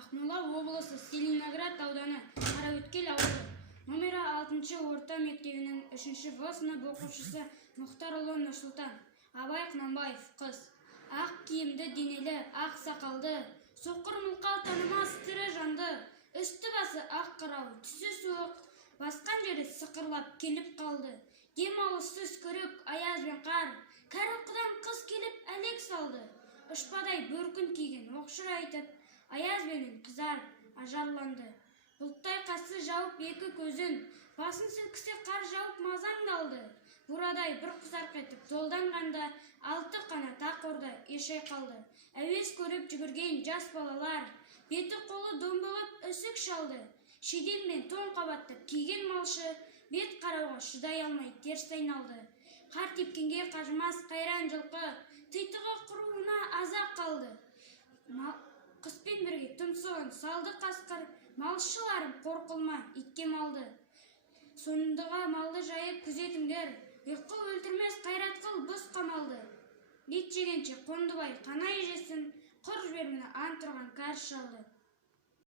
Ақмола облысы Целиноград ауданы Қараөткел ауылы номері 6 орта мектебінің 3 В сынып оқушысы Мұхтарұлы Нұрсұлтан. Абай Құнанбаев қыз. Ақ киімді денелі, ақ сақалды, соқыр мылқау танымас тірі жанды. Үсті басы ақ қырау, түсі суық, басқан жері сықырлап келіп қалды. Демалыссыз күрік, аяз бен қар, кәрі құдан қыз келіп әлек салды. Ұшпадай бөркін киген оқшыр айтып, аязбенен қызарып, ажарланды. Бұлттай қасы жауып екі көзін, басын сілкісе қар жауып мазаңдалды. Бурадай бір құсарқ етіп долданғанда, алты қанат ақ орда ешей қалды. Әуес көріп жүгірген жас балалар, беті қолы домбылып үсік шалды. Шеден мен тон қабаттап киген малшы, бет қарауға шыдай алмай теріс айналды. Қар тепкенге қажымас қайран жылқы, титығы құруына азақ қалды. Қыспен бірге тұмсығын салды қасқыр, малшыларым қорқылма, итке малды. Сондыға малды жайып күзетіңдер, ұйқы өлтірмес қайрат қыл бұз қамалды. Ет жегенше Қондыбай қанай жесін, құр жібермені ант тұрған кәріс шалды.